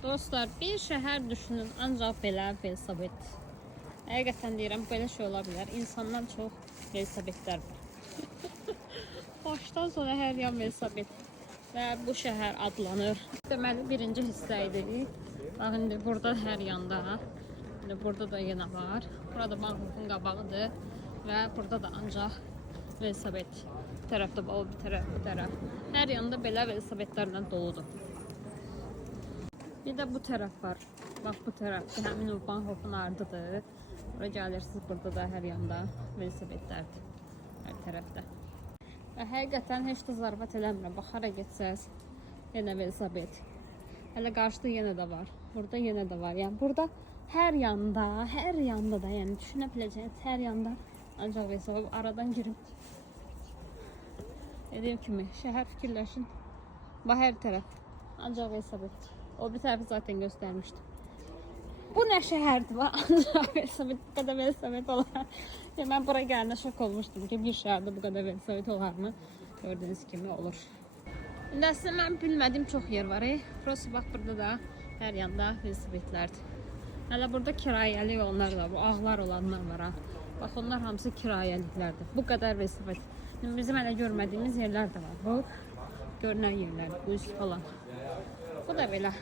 Dostlar, bir şəhər düşünün, ancaq belə velosiped. Həqiqətən deyirəm, belə şey ola bilər. İnsandan çox velosipedlər var. Başdan sona hər yan velosiped və bu şəhər adlanır. Deməli, birinci hissə idi. Bax, indi burada hər yanda, burada da yenə var. Burada bankın qabağıdır və burada da ancaq velosiped. Bir tərəfdə o, bir tərəf, bu tərəf. Hər yanda belə velosipedlərlə doludur. Bir də bu tərəf var. Bax, bu tərəfdə həmin o bankın ardıdır. Bura gəlirsiniz, burada da hər yanda velosipedlərdir. Hər tərəfdə. Və həqiqətən heç də zarafat eləmirəm. Bax, hara getsəz, yenə velosiped. Hələ qarşıda yenə də var. Burada yenə də var. Yəni burada hər yanda da, yəni düşünə biləcəyiniz hər yanda ancaq velosiped. Aradan girim. Dediyim kimi, şəhər fikirləşin. Bax, hər tərəf ancaq velosiped. O bir tərəfi zaten göstermiştim. Bu ne şehirdi? Ancak velosiped, bu kadar velosiped olar. Ben buraya geldiğinde şok olmuştum ki bir şehirde bu kadar velosiped olar mı? Gördüğünüz gibi olur. Aslında ben bilmediğim çok yer var. Burası bak, burada da her yanda velosipedlerdir. Hala burada kirayeli yollar da, bu ağlar olanlar var ha. Bak, onlar hamısı kirayeliklerdir. Bu kadar velosiped. Bizim hala görmediğimiz yerler de var. Bu görünen yerler, bu üst falan. Bu da böyle.